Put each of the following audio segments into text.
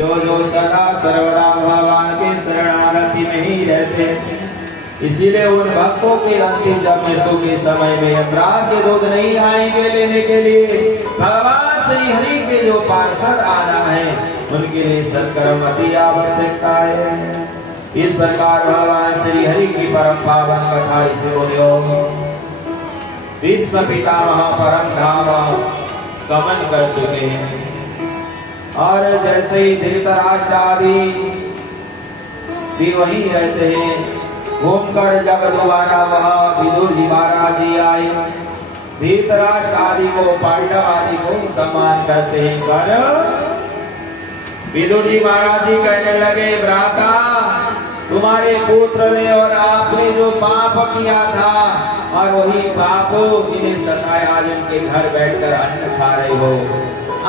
जो जो सदा सर्वदा भगवान के शरणागति में ही रहते हैं, इसीलिए उन भक्तों के अंतिम जब मृत्यु के समय में यमराज के दूत नहीं आएंगे लेने के लिए, भगवान श्री हरि के जो पार्षद आना है उनके लिए सत्कर्म अति आवश्यकता है। इस प्रकार भगवान श्री हरि की परम पावन कथा इसे बोलो। विश्व पितामह परम धाम गमन कर चुके हैं और जैसे ही धृतराष्ट्र आदि भी वहीं रहते हैं, घूमकर जब दोबारा वह विदुर जी महाराज जी आए, धृतराष्ट्र आदि को पांडव आदि को सम्मान करते हैं कर विदुर जी महाराज जी कहने लगे, भ्राता तुम्हारे पुत्र ने और आपने जो पाप किया था और वही पाप इन्हें सताया, आज उनके घर बैठकर अन्न खा रहे हो,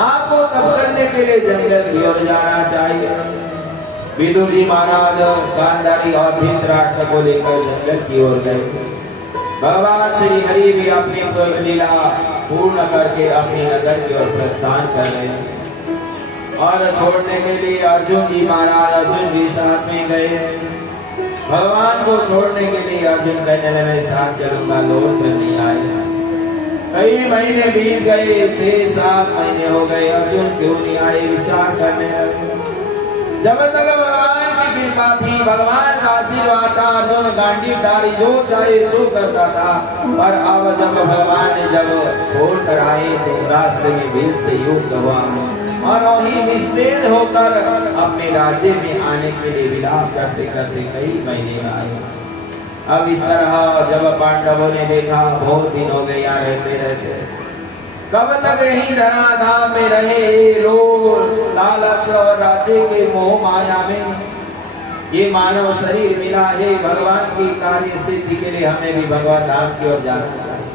आपको तप करने के लिए जंगल की ओर जाना चाहिए। विदुर जी महाराज गांधारी और धृतराष्ट्र को लेकर जंगल की ओर गए। भगवान श्री हरि भी अपनी लीला पूर्ण करके अपने नगर की ओर प्रस्थान कर रहे हैं और छोड़ने के लिए अर्जुन जी महाराज अर्जुन भी साथ में गए। भगवान को छोड़ने के लिए अर्जुन कहने लगे, साथ चलूंगा, लौट कर नहीं आए। कई महीने बीत गए, 6-7 महीने हो गए, अर्जुन क्यों नहीं आए, विचार करने लगे। जब तक भगवान की कृपा थी, भगवान का आशीर्वाद था, अर्जुन गांडीवधारी जो चाहे सो करता था, और अब जब भगवान ने जब छोड़ कर आए तो रास्ते में भीड़ से युद्ध हुआ और वही निस्तेज होकर अपने राज्य में आने के लिए विलाप करते करते कई महीने आए। अब इस तरह जब पांडवों ने देखा बहुत दिन हो गए यहाँ रहते रहते, कब तक यही धराधाम में रहे, लोग लालच और राज्य के मोह माया में ये मानव शरीर मिला है। भगवान की कार्य सिद्धि के लिए हमें भी भगवान धाम की ओर जाना चाहिए।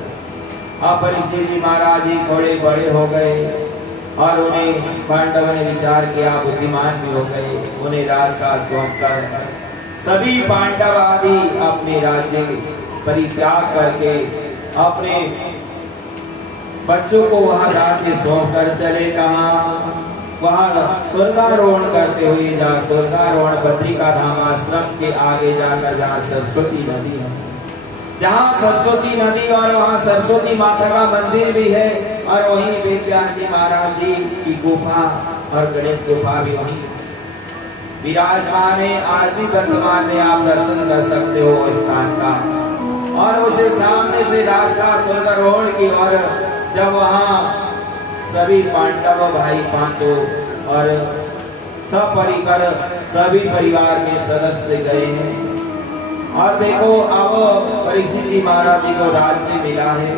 अब परीक्षित जी महाराज जी थोड़े बड़े हो गए और उन्हें पांडवों ने विचार किया, बुद्धिमान भी हो गए, उन्हें राज का सौंप कर सभी पांडव आदि अपने राज्य परित्याग करके अपने बच्चों को वहां राज्य सौंप कर चले। कहाँ? वहां स्वर्गारोहण करते हुए, जहाँ स्वर्गारोहण बद्रिका धाम आश्रम के आगे जाकर जहाँ सरस्वती नदी है, जहाँ सरस्वती नदी और वहाँ सरस्वती माता का मंदिर भी है, और वहीं वेदव्यास जी महाराज जी की गुफा और गणेश गुफा भी वहीं विराजमान है। आज भी वर्तमान में आप दर्शन कर सकते हो स्थान का, और उसे सामने से रास्ता स्वर्गारोहण की, और जब वहाँ सभी पांडव भाई पांचों और सपरिकर सभी परिवार के सदस्य गए हैं। और देखो अब परीक्षित जी महाराज जी को राज्य मिला है,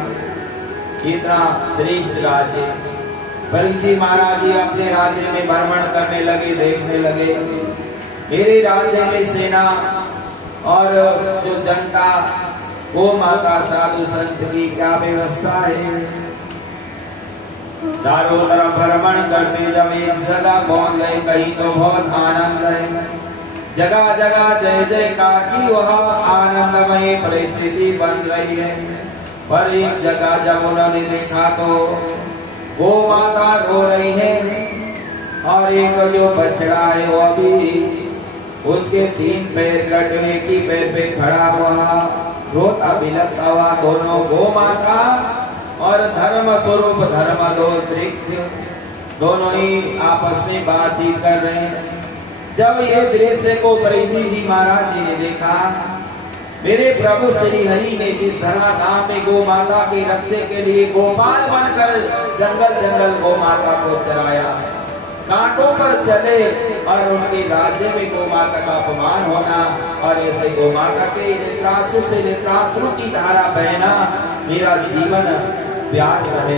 कितना श्रेष्ठ राज्य। परीक्षित महाराज जी अपने राज्य में भ्रमण करने लगे, देखने लगे मेरे राज्य में सेना और जो जनता, गो माता, साधु संत की क्या व्यवस्था है। चारों तरफ भ्रमण करते जब एक जगह पहुंच गए, कहीं तो बहुत आनंद है, जगह जगह जय जयकार की वह आनंदमय परिस्थिति बन रही है। पर एक जगह जब उन्होंने देखा तो गो माता रो रही है और एक जो बछड़ा है वो अभी उसके 3 पैर कटने की पैर पे खड़ा हुआ रोता बिलखता हुआ। दोनों गो माता और धर्म स्वरूप धर्म दो वृक्ष दोनों ही आपस में बातचीत कर रहे हैं। जब ये दृश्य को परीक्षित जी महाराज जी ने देखा, मेरे प्रभु श्री हरि ने जिस धराधाम में गो माता की रक्षा के लिए गोपाल बनकर जंगल जंगल गो माता को चराया, कांटों पर चले और उनके राज्य में गो माता का अपमान होना और ऐसे गो माता के नेत्राश्रु से नेत्राश्रु की धारा बहना मेरा जीवन व्याज रहे।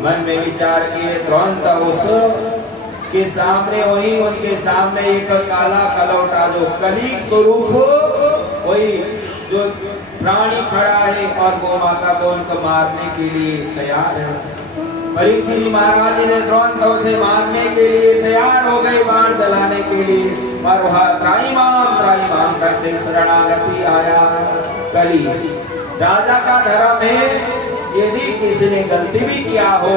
मन में विचार किए, तुरंत उस के सामने वही उनके सामने एक काला कलौटा जो कलीग स्वरूप हो वही जो प्राणी खड़ा है और गो माता को उनको मारने के लिए तैयार है। परीक्षित महाराज जी ने तुरंत उसे मारने के लिए तैयार हो गए, बाण चलाने के लिए, पर वह त्राईमाम करते शरणागति आया। कली राजा का धर्म है, यदि किसी ने गलती भी किया हो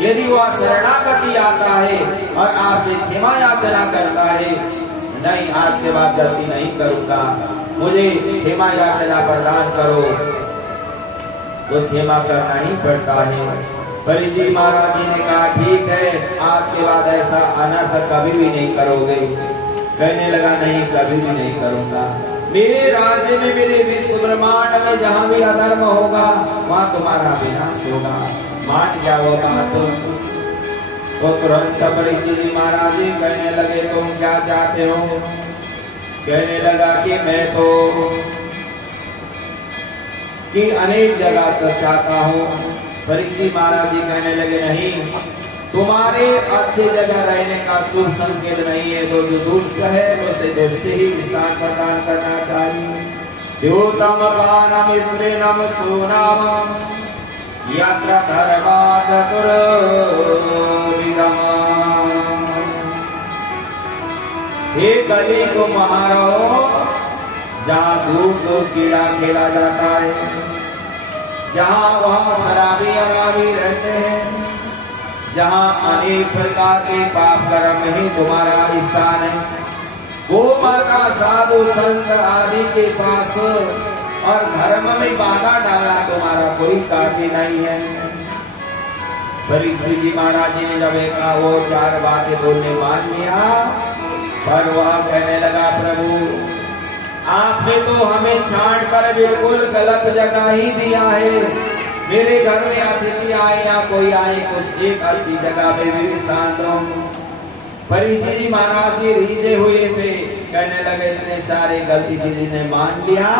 यदि वह शरणागति आता है और आपसे क्षमा याचना करता है, नहीं आज के बाद गलती नहीं करूंगा, मुझे क्षमा याचना प्रदान करो, तो क्षमा करना ही पड़ता है। परी जी महाराज जी ने कहा ठीक है, आज के बाद ऐसा अनर्थ कभी भी नहीं करोगे। कहने लगा नहीं, कभी भी नहीं करूंगा। मेरे राज्य में, मेरे विश्व ब्रह्मांड में जहाँ भी अधर्म होगा वहाँ तुम्हारा विनाश होगा, मान जाओ बात। तो तुरंत परीक्षित जी महाराज जी कहने लगे तुम क्या चाहते हो? कहने लगा कि मैं तो कि अनेक जगह तक चाहता हूँ। परीक्षित महाराज जी कहने लगे नहीं, तुम्हारे अच्छे जगह रहने का शुभ संकेत नहीं है, तो जो दुष्ट है उसे दुष्ट ही स्थान प्रदान करना चाहिए। द्योतम गानम स्त्रीणम सोनाम यत्र धर्मा चतुर्विधम। हे कली को महारो, जहाँ दूर दूर कीड़ा खेला जाता है, जहाँ वह शराबी अराबी रहते हैं, जहाँ अनेक प्रकार के पाप कर्म ही तुम्हारा स्थान है, वो माता साधु संत आदि के पास और धर्म में बाधा डाला तुम्हारा कोई कार्य नहीं है। परीक्षित जी महाराज जी ने जब कहा वो चार बातें बोलने मान लिया, पर वह कहने लगा प्रभु आपने तो हमें छांट कर बिल्कुल गलत जगह ही दिया है। मेरे घर में अतिथि आए या कोई आए, कुछ एक अच्छी जगह पे भी स्थान दो। परीक्षित जी महाराज जी रीझे हुए थे, कहने लगे इतने सारे गलती चीज ने मान लिया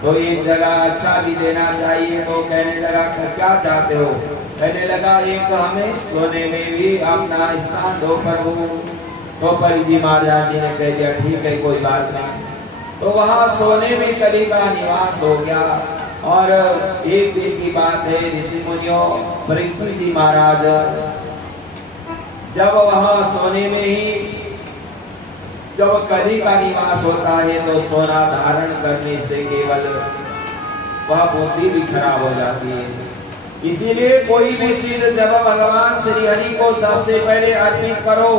तो एक जगह अच्छा भी देना चाहिए। तो कहने लगा क्या चाहते हो? कहने लगा एक हमें सोने में भी अपना स्थान दो प्रभु। तो परीक्षित जी महाराज जी ने कह दिया ठीक है कोई बात नहीं। तो वहाँ सोने में कली का निवास हो गया। और एक दिन की बात है, ऋषि मुनियों परीक्षित जी महाराज जब वहाँ सोने में ही जब कली का निवास होता है तो सोना धारण करने से केवल वह बुद्धि भी खराब हो जाती है। इसीलिए कोई भी चीज जब भगवान श्री हरि को सबसे पहले अर्पित करो,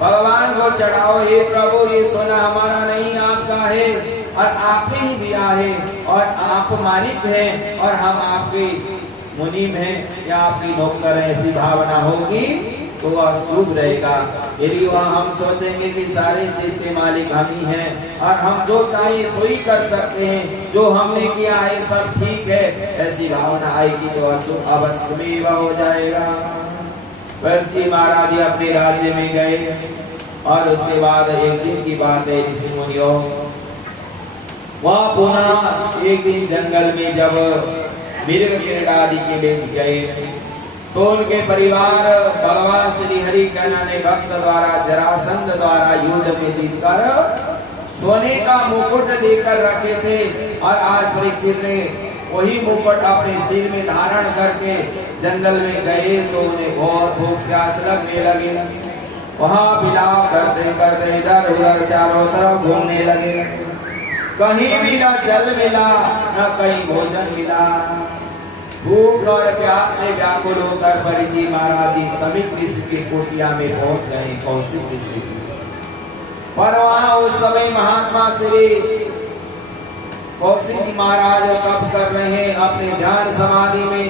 भगवान को चढ़ाओ, हे प्रभु ये सोना हमारा नहीं आपका है और आपने ही दिया है और आप मालिक हैं और हम आपके मुनीम हैं या आपकी नौकर है, ऐसी भावना होगी तो वह शुभ रहेगा। यदि वह हम सोचेंगे कि सारे चीज के मालिक हम ही हैं और हम जो चाहिए सो ही कर सकते हैं, जो हमने किया है सब ठीक है, ऐसी भावना आएगी तो अशुभ अवश्य में हो जाएगा। परीक्षित महाराज जी अपने राज्य में गए और उसके बाद एक दिन की बात है ऋषि मुनियों, वह पुनः एक दिन जंगल में जब मृग क्रीड़ा आदि के लिए गए तो उनके परिवार भगवान श्री हरि कहना ने भक्त द्वारा जरासंध द्वारा युद्ध में जीतकर सोने का मुकुट लेकर रखे थे और आज परीक्षित ने वही मुकुट अपने सिर में धारण करके जंगल में गए तो उन्हें बहुत भूख प्यास लगने लगी। वहां बिलाप करते करते इधर उधर चारों तरफ घूमने लगे, कहीं भी न जल मिला न कहीं भोजन मिला। भूख और प्यास से व्याकुल होकर परीक्षित महाराज जी समीप ऋषि की कुटिया में पहुंच गए, कौशिक ऋषि। पर वहां उस समय महात्मा श्री कौशिक महाराज तप कर रहे हैं, अपने ध्यान समाधि में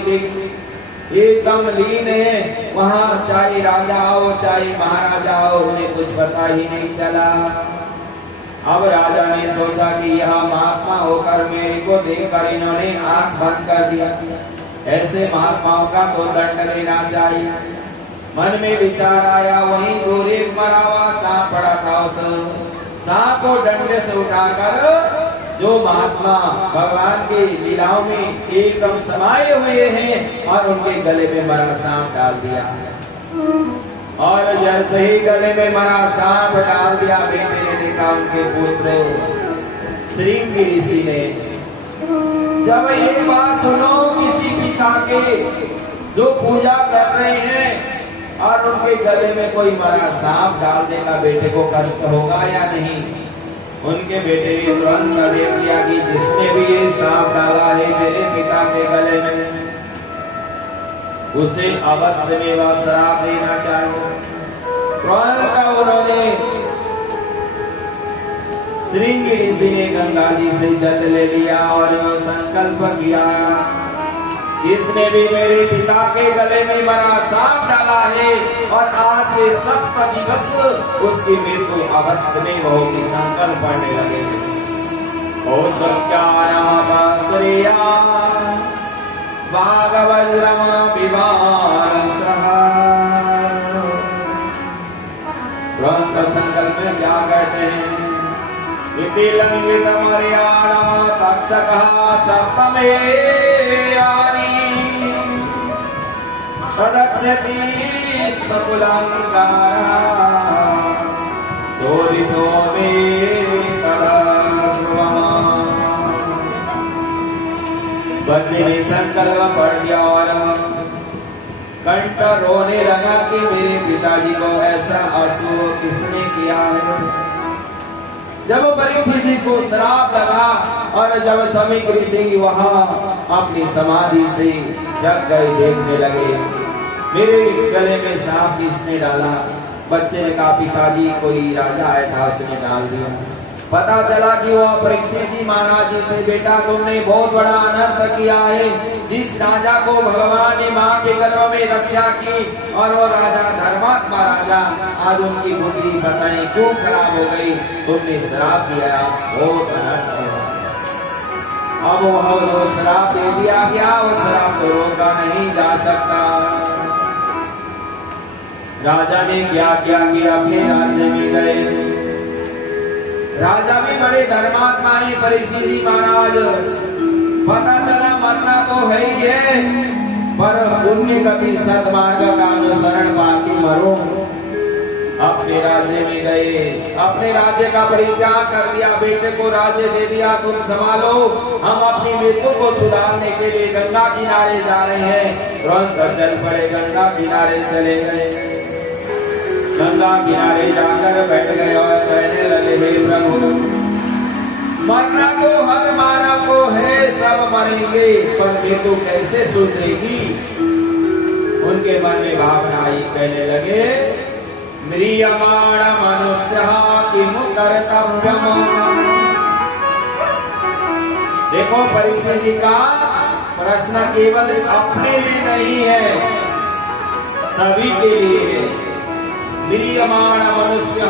एकदम लीन है। वहां चाहे राजा हो चाहे महाराजा हो उन्हें कुछ पता ही नहीं चला। अब राजा ने सोचा कि यह महात्मा होकर मेरे को देखकर इन्होंने आंख बंद कर दिया, ऐसे महात्माओं का तो दंड लेना चाहिए। मन में विचार आया, वहीं दूर एक मरा हुआ सांप पड़ा था, उस सांप को डंडे से उठाकर जो महात्मा भगवान के लीलाओं में एकदम समाये हुए हैं और उनके गले में मरा सांप डाल दिया। और जैसे ही गले में मरा सांप डाल दिया, बेटे ने देखा उनके पुत्र श्रृंगी ऋषि ने, जब ये बात सुनो किसी पिता के जो पूजा कर रहे हैं और उनके गले में कोई मरा सांप डाल देगा, बेटे को कष्ट होगा या नहीं। उनके बेटे ने तुरंत देख लिया कि जिसने भी ये सांप डाला है मेरे पिता के गले में उसे अवश्य में वह श्राप देना चाहिए। तुरंत उन्होंने श्रृंगी ऋषि ने गंगा जी से जल ले लिया और संकल्प किया, जिसने भी मेरे पिता के गले में बड़ा सांप डाला है और आज से 7 दिवस उसकी मृत्यु अवश्य में होगी। संकल्प पढ़ने लगे। ओ सत्यानामश्रेया भागवज्रम विवारसः। तुरंत संकल्प में क्या कहते हैं? इति लंघित मर्यादा तक्षकः सप्तमे यानी तदक्षति स्मकुलंकारा सोदितो मे तदध्रुवम्। बच्चे ने संकल्प पढ़ दिया और कंठ रोने लगा कि मेरे पिताजी को ऐसा अशुभ किसने किया है। जब परीक्षित जी को श्राप लगा और जब समीक ऋषि वहां अपनी समाधि से जग गए, देखने लगे मेरे गले में सांप किसने डाला। बच्चे ने कहा पिताजी कोई राजा आया था उसने डाल दिया। पता चला कि वो परीक्षित जी महाराज जी थे। बेटा तुमने बहुत बड़ा अनर्थ किया है। जिस राजा को भगवान ने मां के गर्भ में रक्षा की और वो राजा धर्मात्मा राजा, आज उनकी बुद्धि पता नहीं क्यों खराब हो गई। तुमने श्राप दिया, बहुत अनर्थ हुआ। अब वो श्राप दे दिया गया, वो श्राप तो रोका नहीं जा सकता। राजा ने क्या किया कि अपने राज्य में गए। राजा भी बड़े धर्मात्मा है परीक्षित जी महाराज। पता चला मरना तो है ही है, पर पुण्य कभी सद्मार्ग का अनुसरण बाकी मरो। अपने राज्य में गए, अपने राज्य का परित्याग कर दिया, बेटे को राज्य दे दिया, तुम संभालो, हम अपनी मृत्यु को सुधारने के लिए गंगा किनारे जा रहे हैं। तुरंत चल पड़े, गंगा किनारे चले गए। गंगा किनारे जाकर बैठ गए और कहने लगे हे प्रभु, मरना तो हर मानव को है, सब मरेंगे, पर मृत्यु कैसे सुधरेगी। उनके मन में भावना आई। कहने लगे म्रियमाण मनुष्य किम कर्तव्यम्। देखो परीक्षित जी का प्रश्न केवल अपने लिए नहीं है, सभी के लिए है। म्रियमाण मनुष्य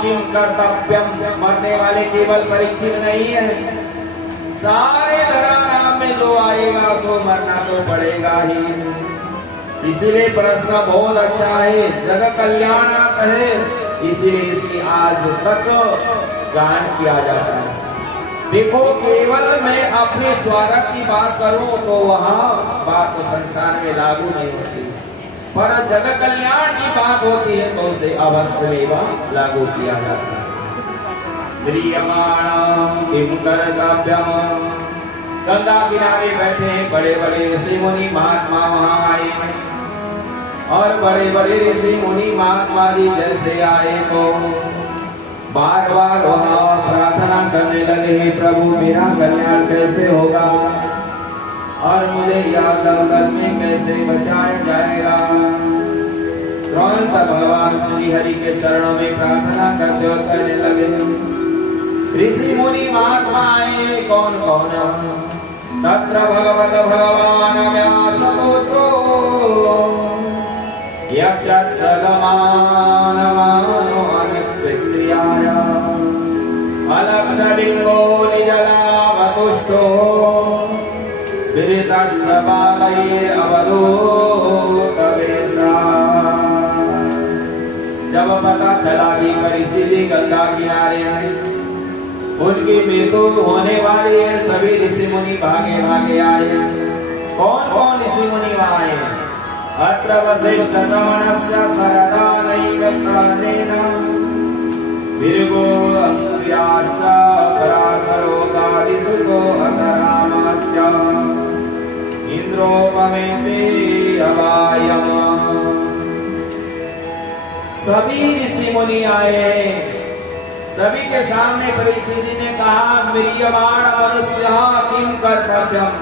किम कर्तव्यम्। मरने वाले केवल परीक्षित नहीं है, सारे धराधाम में जो आएगा सो मरना तो पड़ेगा ही। इसीलिए प्रश्न बहुत अच्छा है, जग कल्याणार्थ है, इसीलिए इसकी आज तक गान किया जाता है। देखो केवल मैं अपने स्वार्थ की बात करूं तो वहां बात संसार में लागू नहीं होती, पर जग कल्याण की बात होती है तो उसे अवश्य लागू किया जाता है। म्रियमाण किम कर्तव्यम्। गंगा किनारे बैठे हैं बड़े बड़े ऋषि मुनि महात्मा वहां आए हैं, और बड़े बड़े ऋषि मुनि महात्मा जी जैसे आए तो बार बार वहां प्रार्थना करने लगे, हे प्रभु मेरा कल्याण कैसे होगा और मुझे यह दलदल में कैसे बचाया जाएगा। तुरंत भगवान श्री हरि के चरणों में प्रार्थना करते हुए कहने लगे। ऋषि मुनि महात्मा आए, कौन कौन? तत्र भगवत भगवान व्यासपुत्रो यक्षस्य गमानमानो अनपेक्ष्याय अलक्षलिंगो निजलावतुष्टो विरितस्य बालैरवधूतवेषा। जब पता चला कि परीक्षित जी गंगा किनारे आए, उनकी मृत्यु होने वाली है, सभी ऋषि मुनि भागे भागे आए। कौन कौन ऋषि मुनि आए? अत्र वसिष्ठ समनस्य सरदानैव स्थानेन भृगो व्यास पराशरोगादिसुतो अतरामात्य इंद्रोपमेते अवायम। सभी ऋषि मुनि आए, सभी के सामने परीक्षित जी ने कहा म्रियमाण मनुष्य किम कर्तव्यम्।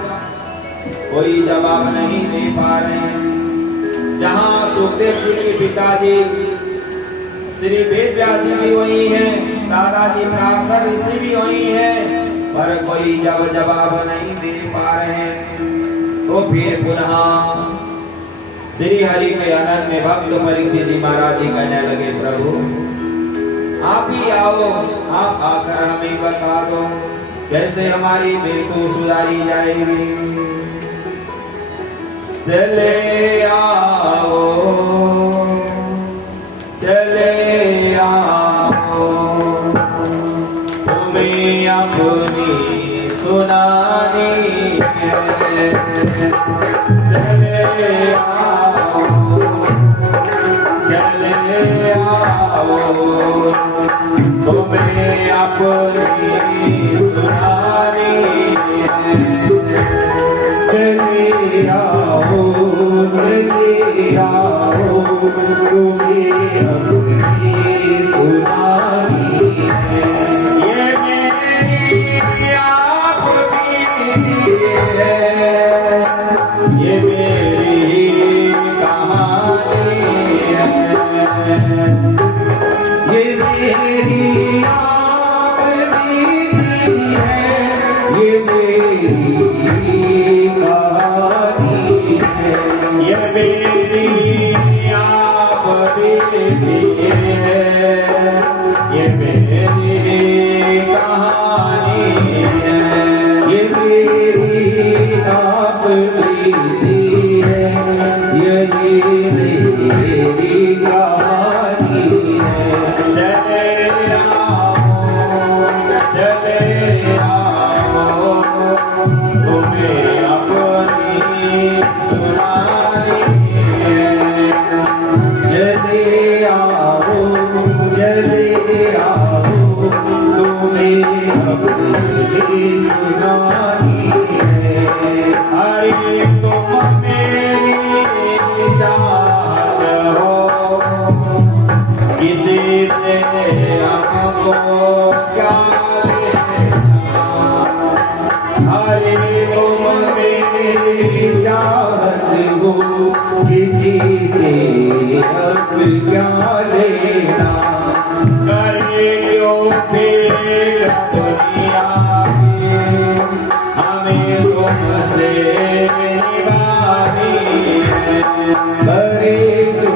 कोई जवाब नहीं दे पा रहे हैं। जहाँ सुखदेव जी के पिताजी श्री वेद व्यास जी भी वही है, दादाजी पराशर ऋषि भी वही है, पर कोई जब जवाब नहीं दे पा रहे। तो फिर पुनः श्री हरि के अनन्य भक्त परीक्षित जी महाराज जी कहने लगे, प्रभु आप ही आओ, आप आकर हमें बता दो कैसे हमारी मृत्यु सुधारी जाएगी। चले आओ, चले आओ, तुम्हें अपनी सुनानी है। चले आओ, चले आओ, तुम्हें अपनी सुनानी है। चले आओ, चले आओ, तुम्हें अपनी सुनानी है। ये मेरी आपकी है, ये मेरी कहानी है। ये मेरी आपकी है, ये मेरी कहानी है। ये मेरी आपकी है, ये मेरी कहानी है। ये मेरी आपकी है, ये मेरी कहानी है। चले आओ, चले आओ, तुम्हें अपनी सुनानी है। चले आओ, चले आओ, तुम्हें अपनी सुनानी है। हरि तुम मेरी चाहत हो, किसी से हमको क्या लेना। हरि तुम मेरी चाहत हो, किसी से अब क्या लेना। करियो फिर दुनिया में, हमें तुमसे निभानी है। करे तो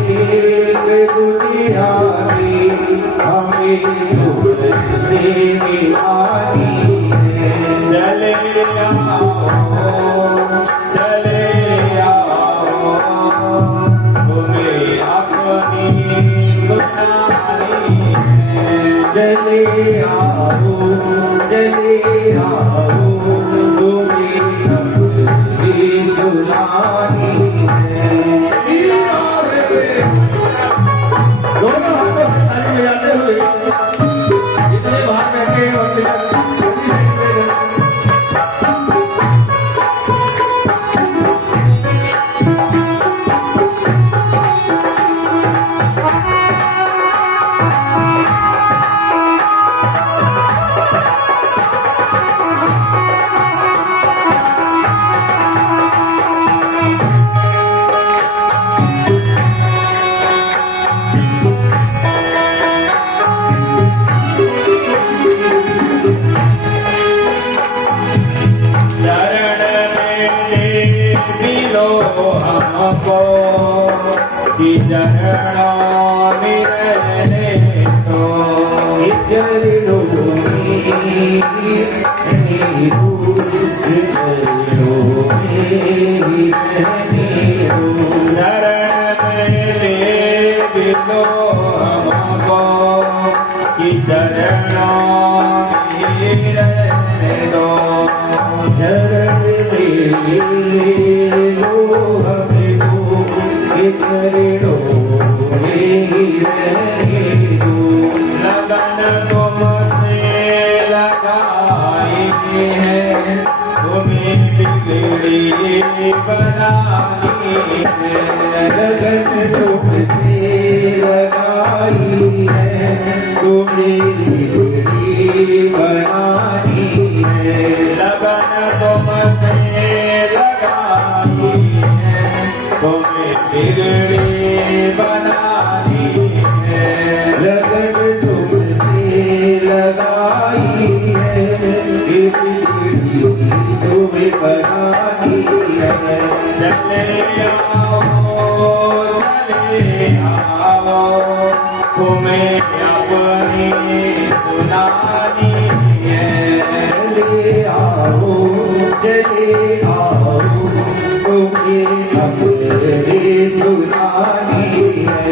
एक दुनिया की, हमें तुमसे निभानी है। चले आओ, चले आओ, तुम्हें अपनी सुनानी है। चले आओ, चले आओ, तुम्हें अपनी सुनानी है। दोनों हाथों से ताली बजाते हुए जितने बाहर बैठे हैं और हमको कि चरणों में रहने दो। चरणों में रहने दो, चरणों में रहने दो। शरण में ले दो हमको कि चरणों में रहने दो। शरण में लो हमको, कि चरणों में रहने दो। लगन तुमसे लगाई है, तुम्हें बिगड़ी बनानी है। लगन तुमसे लगाई है, तुम्हें बिगड़ी बनानी है। लगन तुमसे लगाई है, तुम्हें तुम्हें बनानी है। चले आओ तुम्हें अपनी सुनानी है। चले आओ तुम्हें अपनी सुनानी है।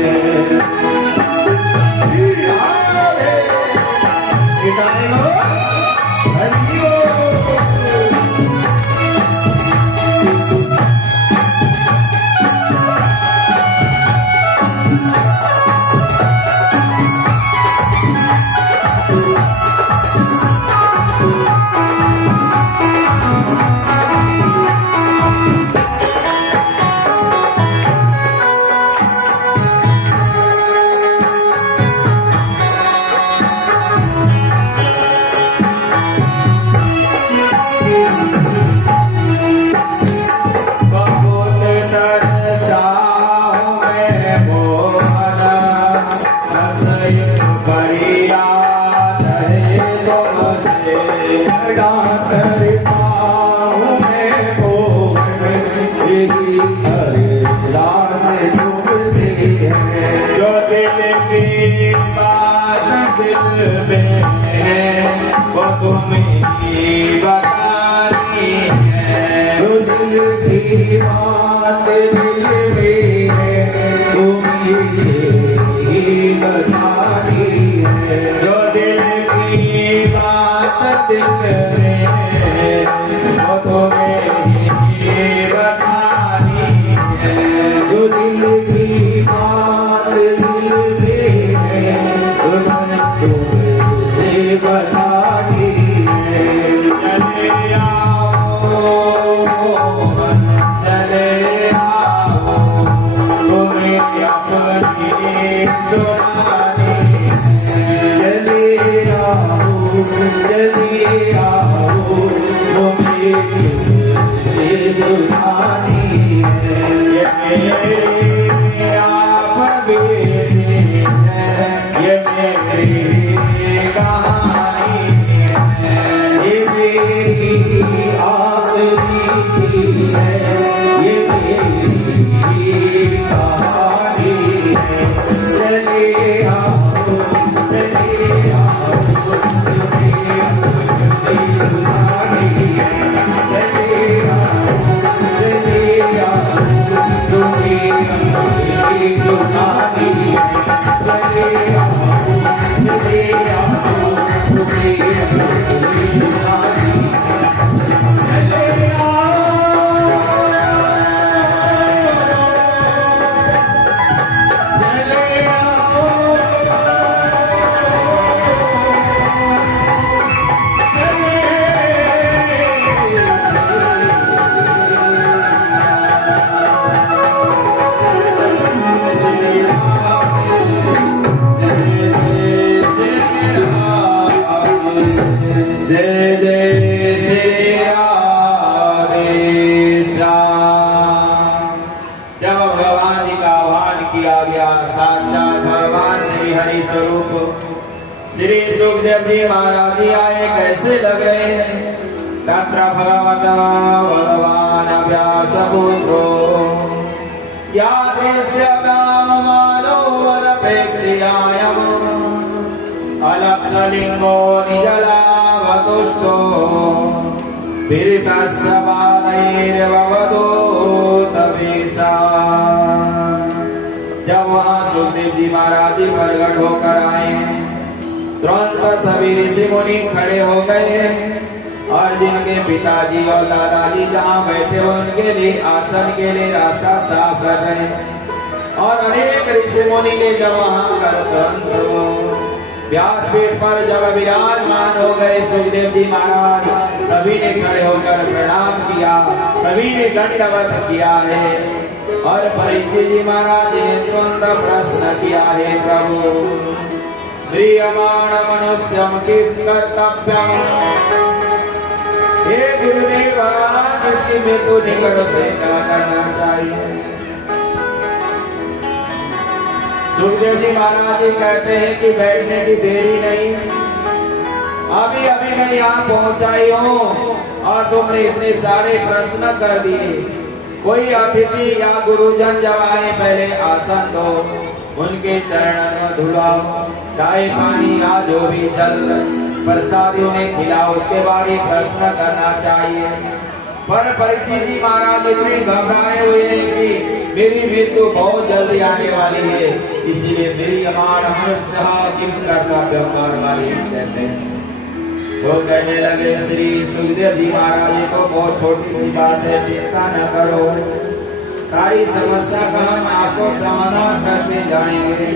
श्री सुखदेव जी महाराज जी आए, कैसे लग रहे हैं? तत्र भगवता भगवान व्यास पुत्रो यादृश्यतां मानवरपेक्षयायम् अलक्षलिङ्गो निजलावतुष्टो विरितस्य बालैर्ववधूतवेषा। जब वहाँ सुखदेव जी महाराज जी प्रकट होकर आए, तुरंत सभी ऋषि मुनि खड़े हो गए और जिनके पिताजी और दादाजी जहाँ बैठे हो उनके लिए आसन के लिए रास्ता साफ कर रहे हैं। और अनेक ऋषि मुनि ने जब वहाँ कर तुरंत व्यासपीठ पर जब विराजमान हो गए सुखदेव जी महाराज, सभी ने खड़े होकर प्रणाम किया, सभी ने दंडवत किया है। और परीक्षित जी महाराज ने तुरंत प्रश्न किया है, प्रभु प्रियमाण मनुष्यम किम कर्तव्यम? हे गुरुदेव, इसकी मृत्यु निकट से क्या करना चाहिए? सुखदेव जी महाराज जी कहते हैं कि बैठने की देरी नहीं, अभी अभी मैं यहाँ पहुंचाई हूँ और तुमने इतने सारे प्रश्न कर दिए। कोई अतिथि या गुरुजन जब आए पहले आसन दो, उनके चरणों में धुलाओ, चाय पानी या जो भी जल प्रसादी उन्हें खिलाओ, उसके बाद ही प्रश्न करना चाहिए। पर परीक्षित जी महाराज इतने घबराए हुए हैं कि मेरी मृत्यु बहुत जल्दी आने वाली है, इसीलिए मेरी अमान मनुष्य किम कर्तव्य वाली कहते हैं। तो कहने लगे श्री सुखदेव जी महाराज को बहुत छोटी सी बात है, चिंता न करो, सारी समस्या का हम आपको समाधान करते जाएंगे।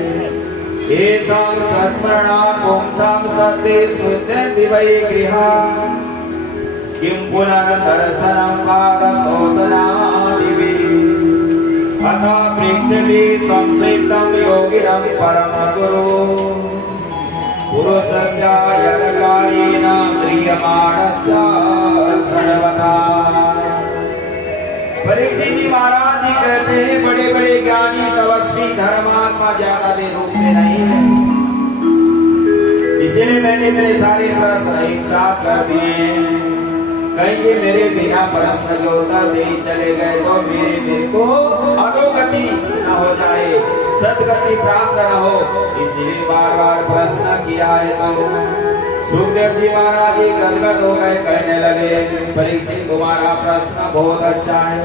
एषां संस्मरणात् पुंसां सत्ते शुद्धं वै गृहा किं पुनर्दर्शनं पादशोषणादिभिः अतः प्रेक्षते संसिद्धं योगिनं परमगुरुः पुरुषस्य यत्कालेन क्रियमाणस्य सर्वदा। परीक्षित जी महाराज जी कहते हैं बड़े बड़े ज्ञानी तपस्वी धर्मात्मा ज्यादा देर रुकते नहीं है, इसीलिए मैंने मेरे सारे प्रश्न एक साथ कर दिए। कहीं मेरे बिना प्रश्न के उत्तर दे चले गए तो मेरे को अधोगति न हो जाए, सदगति प्राप्त न हो, इसीलिए बार बार प्रश्न किया है। तो सुखदेव जी महाराज जी गदगद हो गए, कहने लगे परीक्षित तुम्हारा प्रश्न बहुत अच्छा है,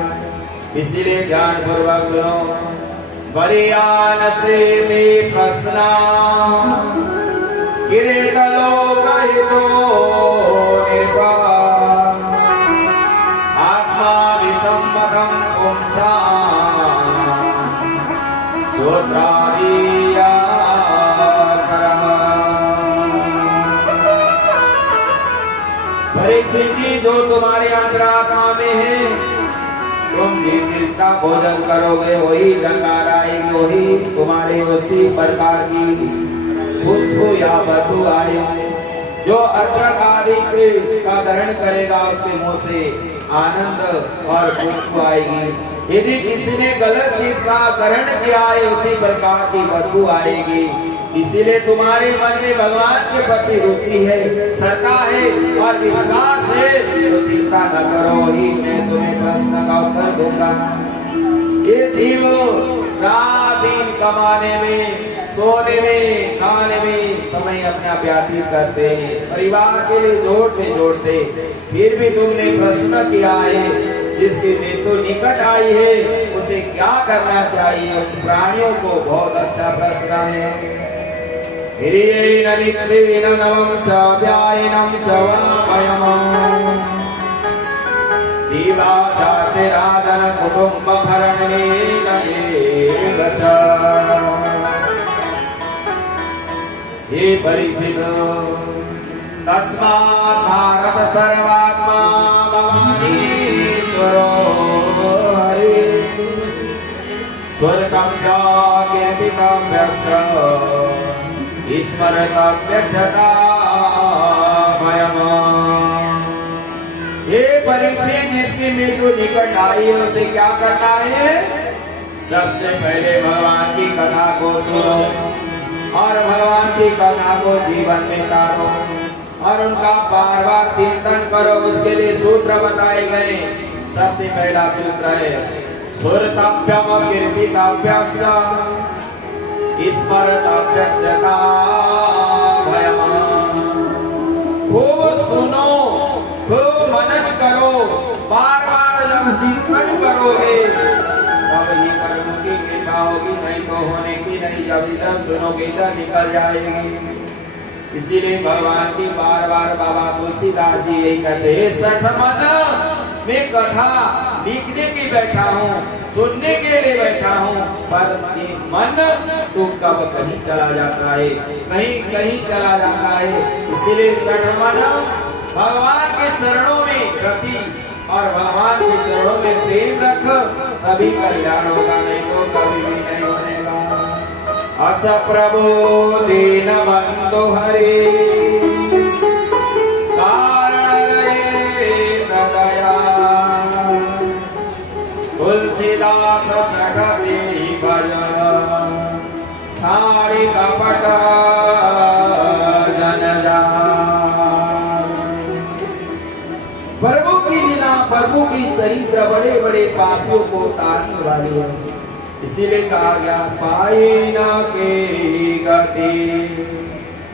इसीलिए ध्यान पूर्वक सुनो। बलियान से मे प्रश्न किरीट लोकहितो निर्भव आत्मा विसम्मतं पुंसां श्रोत्रादीया परीक्षित जी जो तुम्हारे अंतरात्मा में है, तुम जिस जिसका भोजन करोगे वही डकार आएगी, वही तुम्हारे उसी प्रकार की खुशबू या बदबू आएगी। जो अचरक आदि का ग्रहण करेगा उसके मुंह से आनंद और खुशबू आएगी। यदि किसी ने गलत चीज का ग्रहण किया है उसी प्रकार की बदबू आएगी। इसीलिए तुम्हारे मन में भगवान के प्रति रुचि है, श्रद्धा है और विश्वास है, तो चिंता न करो, ही मैं तुम्हें प्रश्न का उत्तर दूंगा। ये जीव रात दिन कमाने में, सोने में, खाने में समय अपना व्यतीत करते हैं, परिवार के लिए जोड़ते जोड़ते, फिर भी तुमने प्रश्न किया है जिसकी मृत्यु निकट आई है उसे क्या करना चाहिए। प्राणियों को बहुत अच्छा प्रश्न है। हिरियेन नित्येन नवं च व्यायनं च वामयम् दीवाचार्तिरादन कुटुम्बभरणेन एव च। हे परीक्षित तस्मात् भारत सर्वात्मा भवानीश्वरो हरिः स्वर्गं कीर्तितव्यस्य स्मरतव्यक्षता भयम्। हे परीक्षित जिसकी मृत्यु निकट आई है उसे क्या करना है? सबसे पहले भगवान की कथा को सुनो और भगवान की कथा को जीवन में उतारो और उनका बार बार चिंतन करो। उसके लिए सूत्र बताए गए। सबसे पहला सूत्र है सुरतव्यम कीर्तितव्यस्य स्मरतव्यक्षता भयम्। खूब सुनो, खूब मनन करो, बार बार जब चिंतन करोगे तब ही कर्म की कृपा होगी, नहीं तो होने की नहीं। जब इधर सुनोगे इधर निकल जाएगी। इसीलिए भगवान की बार बार बाबा तुलसीदास जी यही कहते हैं, 60 मन मैं कथा लिखने की बैठा हूँ, सुनने के लिए बैठा हूँ, पर मन तो कब कहीं चला जाता है, कहीं कहीं चला जाता है। इसीलिए 60 मन भगवान के चरणों में प्रति और भगवान के चरणों में प्रेम रख, तभी कल्याण होगा, नहीं तो कभी भी नहीं होनेगा। अस प्रभु दीन बंधु हरि कारण दया तुलसीदास सठबी भज छाड़ी कपट जन जा। दरिद्र बड़े बड़े पापियों को उतारने वाली है। इसीलिए कहा गया पाई न के गति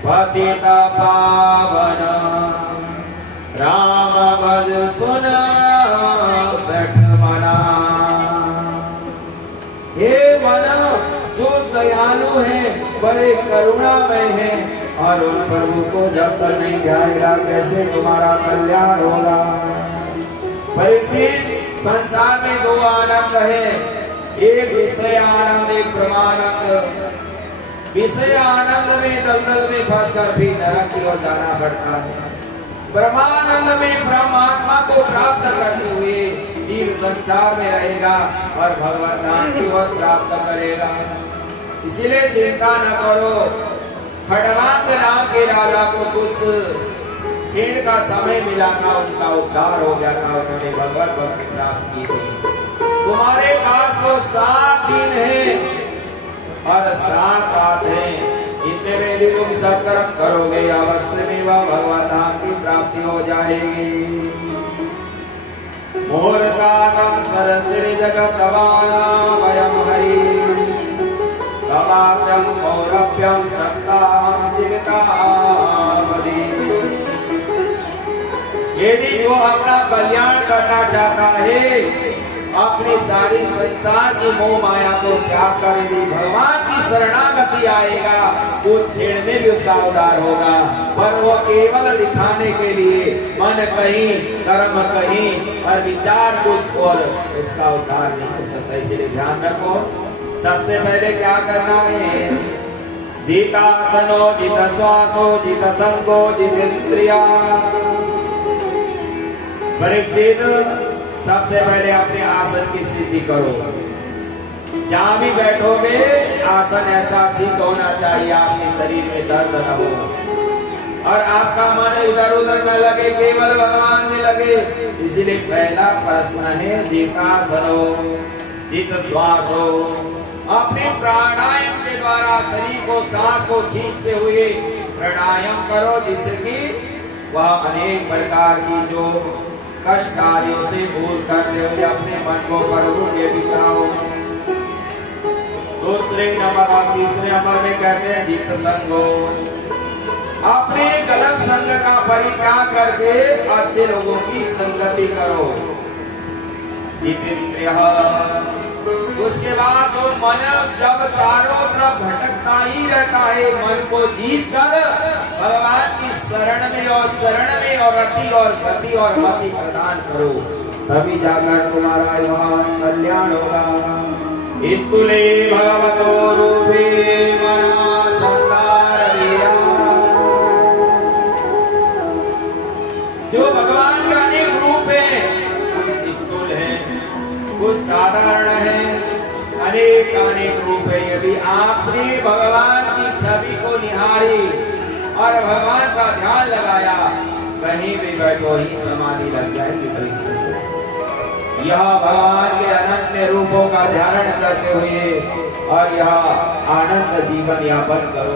पतिता पावन राम भज सुन सठ मना। हे मन जो दयालु है, बड़े करुणामय है, और उन प्रभु को जब तक नहीं ध्याएगा कैसे तुम्हारा कल्याण होगा। परीक्षित, संसार में दो आनंद है, एक विषय आनंद, एक ब्रह्मानंद। विषय आनंद में दलदल में फंसकर भी नरक की ओर जाना पड़ता है। ब्रह्मानंद में परमात्मा को प्राप्त करते हुए जीव संसार में रहेगा और भगवान धाम की ओर प्राप्त करेगा। इसीलिए चिंता न करो। खड़गांग नाम के राजा को कुछ क्षण का समय मिला था, उनका उद्धार हो गया था, उन्होंने भगवत भक्ति प्राप्त की थी। तुम्हारे पास तो 7 दिन है और 7 रात है, इतने में भी तुम सत्कर्म करोगे, अवश्य में वह भगवत धाम की प्राप्ति हो जाएगी। मोरकादम सरसिर जगतवाना वयम हरि तवाप्यम पौरभ्यम सत्ताम जीवितावधि। यदि जो अपना कल्याण करना चाहता है, अपनी सारी संसार की मोह माया को त्याग कर यदि भगवान की शरणागति आएगा, वो क्षण में भी उसका उद्धार होगा। पर वो केवल दिखाने के लिए मन कहीं कर्म कहीं और विचार कुछ और, उसका उद्धार नहीं हो सकता। इसलिए ध्यान रखो। सबसे पहले क्या करना है? जितासनो जित श्वासो जित संगो जित इंद्रिया। परीक्षित, सबसे पहले अपने आसन की सिद्धि करो। जहां भी बैठोगे आसन ऐसा सिद्ध होना चाहिए, आपके शरीर में दर्द न हो और आपका मन इधर उधर न लगे, केवल भगवान में लगे। इसलिए पहला प्रश्न है जितासनो जित श्वासो। अपने प्राणायाम के द्वारा शरीर को, सांस को खींचते हुए प्राणायाम करो, जिससे कि वह अनेक प्रकार की जो कष्ट आदियों से दूर करते हुए अपने मन को प्रभु के बिताओ। दूसरे नंबर और तीसरे नंबर में कहते हैं जित संगो। अपने गलत संग का परित्याग करके अच्छे लोगों की संगति करो। जितेंद्रिय। उसके बाद वो मन जब चारों तरफ भटकता ही रहता है, मन को जीत कर भगवान की शरण में और चरण में और रति और गति और मति प्रदान करो, तभी जाकर तुम्हारा यहाँ कल्याण होगा। स्तुले भगवतो रूपे मना संदार दिया। जो भगवान के अनेक रूप है, कुछ स्थूल है, कुछ साधारण है, अनेक अनेक रूप है। यदि आपने भगवान की छवि को निहारी और भगवान का ध्यान लगाया, कहीं भी बैठो ही समाधि लग जाएगी। यह भगवान के अनंत रूपों का ध्यान करते हुए और यह आनंद जीवन यापन करो।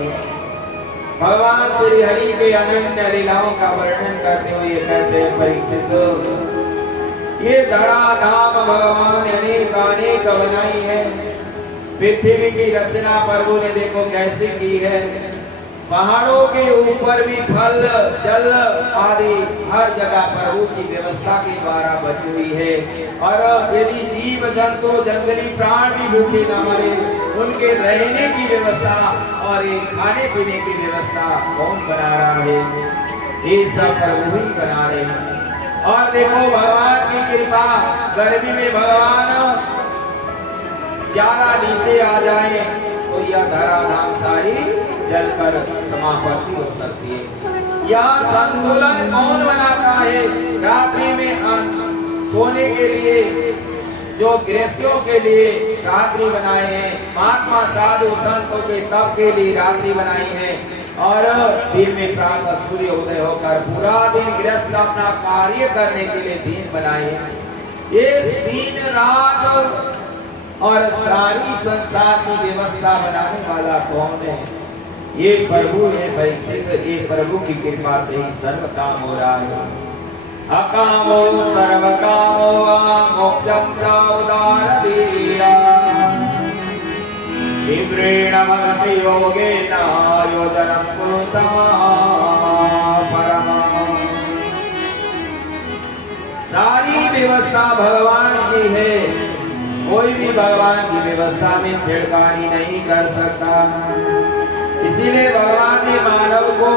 भगवान श्री हरि के अनंत लीलाओं का वर्णन करते हुए कहते हैं परीक्षित, ये धरा धाम भगवान ने अनेक बनाई है। पृथ्वी की रचना प्रभु ने देखो कैसे की है। पहाड़ों के ऊपर भी फल जल आदि हर जगह प्रभु की व्यवस्था के द्वारा बनी हुई है। और यदि जीव जंतु जंगली प्राण भी भूखे न मरे, उनके रहने की व्यवस्था और खाने पीने की व्यवस्था कौन बना रहा है? ये सब प्रभु ही बना रहे हैं। और देखो भगवान की कृपा, गर्मी में भगवान ज्यादा नीचे आ जाए तो यह धराधाम सारी जलकर समापत्ति हो सकती है। यह संतुलन कौन बनाता है? रात्रि में सोने के लिए जो गृहस्थियों के लिए रात्रि बनाए हैं, महात्मा साधु संतों के तप के लिए रात्रि बनाई है, और दिन में प्रातः सूर्य उदय होकर पूरा दिन गृहस्थ अपना कार्य करने के लिए दिन बनाए हैं। ये दिन रात और सारी संसार की व्यवस्था बनाने वाला कौन है? ये प्रभु है परीक्षित। ये प्रभु की कृपा से ही सर्व काम हो रहा है। अकामो सर्वकामो मोक्षं च उदारवीर्या तीव्रेण भक्ति योगेन योजनं कुरु समापरम्। सारी व्यवस्था भगवान की है, कोई भी भगवान की व्यवस्था में छेड़खानी नहीं कर सकता। इसीलिए भगवान ने मानव को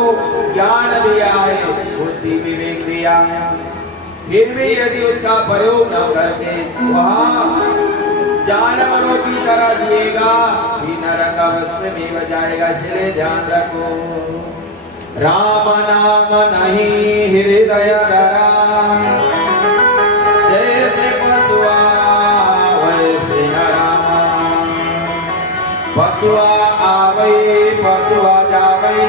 ज्ञान दिया है, बुद्धि विवेक दिया है, फिर भी यदि उसका प्रयोग न करके वहाँ जानवरों की तरह जिएगा, भी नरक अवश्य में बजाएगा। इसलिए ध्यान रखो, राम नाम नहीं हृदय धरा, जैसे पशुआ वैसे हरा। पशुआ आवे पशुआ जावे,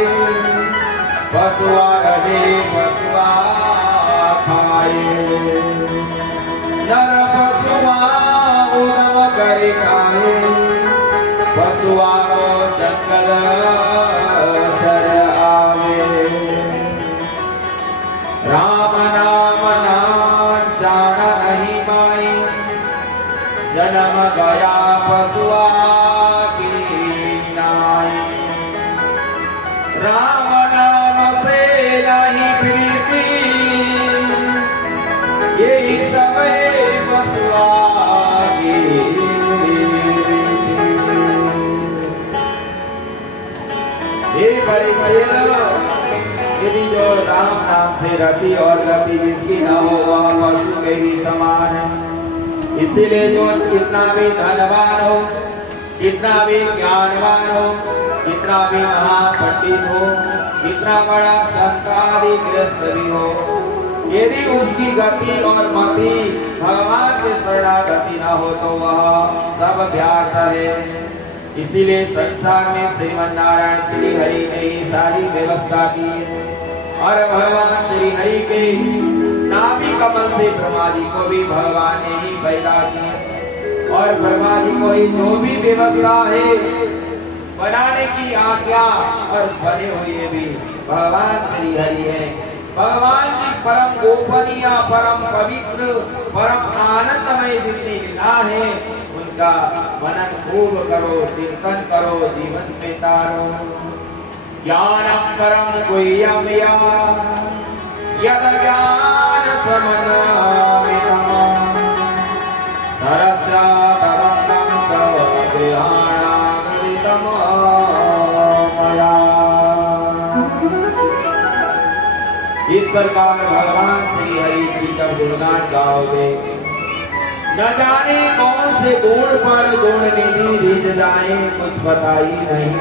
पशुआ रहे पशुआ खाए। नर पशुआ उदम करे खाए, पशुआ जंगल सर आवे। राम नाम नाम जाना नहीं माई, जन्म गया पशुआ की नाई। राम नाम से नहीं प्रीति, यही सब पशुआ की। ये परीक्षित, यदि जो राम नाम से रति और गति जिसकी न हो वह पशु के ही समान है। इसीलिए जो कितना भी धनवान हो, कितना भी ज्ञानवान हो, कितना भी महापंडित हो, कितना बड़ा संसारी गृहस्थ भी हो, यदि उसकी गति और मति भगवान के शरणागति न हो तो वह सब व्यर्थ है। इसीलिए संसार में श्रीमन नारायण श्री हरि ने ही सारी व्यवस्था की और भगवान श्री हरि के नाभि कमल से ब्रह्मा जी को भी भगवान ने ही पैदा किया और ब्रह्मा जी को ही जो भी व्यवस्था है बनाने की आज्ञा और बने हुए भी भगवान श्री हरि है। भगवान जी परम गोपनीय, परम पवित्र, परम आनंदमय जितनी लीला है उनका मनन खूब करो, चिंतन करो, जीवन में तारो। ज्ञानम परम गुह्यम यद ज्ञान समन्वितम् सरस्य तरंगं च गृहाणामृतम् मया। इस प्रकार भगवान श्री हरि की जब गुणगान गाओगे, न जाने कौन से गुण पर गुण निधि रिझ जाए, कुछ पता ही नहीं।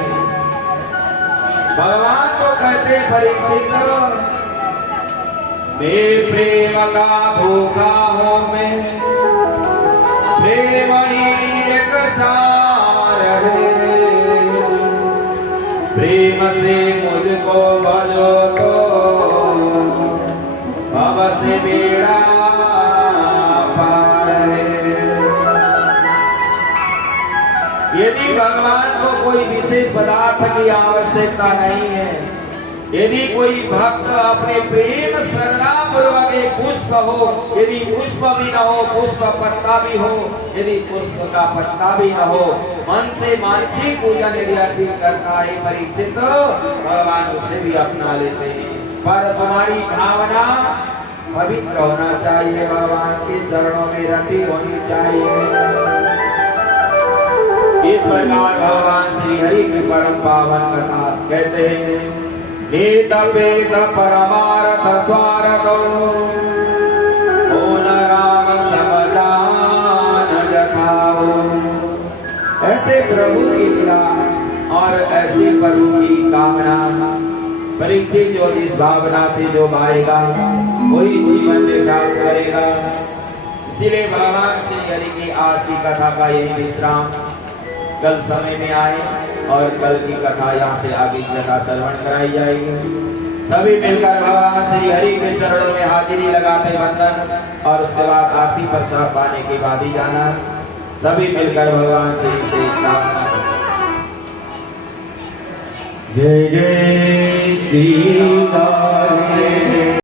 भगवान तो कहते परीक्षित, मैं प्रेम का भूखा हूँ, मैं प्रेम ही एक सार है। प्रेम से मुझको भजो तो भव से बेड़ा पार है। यदि भगवान को कोई विशेष पदार्थ की आवश्यकता नहीं है, यदि कोई भक्त अपने प्रेम श्रद्धा पूर्वक एक पुष्प हो, यदि पुष्प भी न हो, पुष्प पत्ता भी हो, यदि पुष्प का पत्ता भी न हो, मन से मानसिक पूजन यदि अर्पित करता है परीक्षित, भगवान उसे भी अपना लेते हैं। पर तुम्हारी भावना पवित्र होना चाहिए, भगवान के चरणों में रति होनी चाहिए। इस प्रकार भगवान श्री हरि के परम पावन कथा कहते हैं, नीत वेद परमार्थ स्वार्थ ओ न राम समझान जखाओ। ऐसे प्रभु की लीला और ऐसे प्रभु की कामना परीक्षित जो जिस भावना से जो गाएगा वही जीवन में प्राप्त करेगा। इसीलिए भगवान श्री हरि की आज की कथा का यही विश्राम, कल समय में आए और कल की कथा यहाँ से आगे की कथा श्रवण कराई जाएगी। सभी मिलकर भगवान श्री हरि के चरणों में हाजिरी लगाते वंदन और उसके बाद आरती प्रसाद पाने के बाद ही जाना। सभी मिलकर भगवान श्री से प्रार्थना करें। जय जय श्री राम।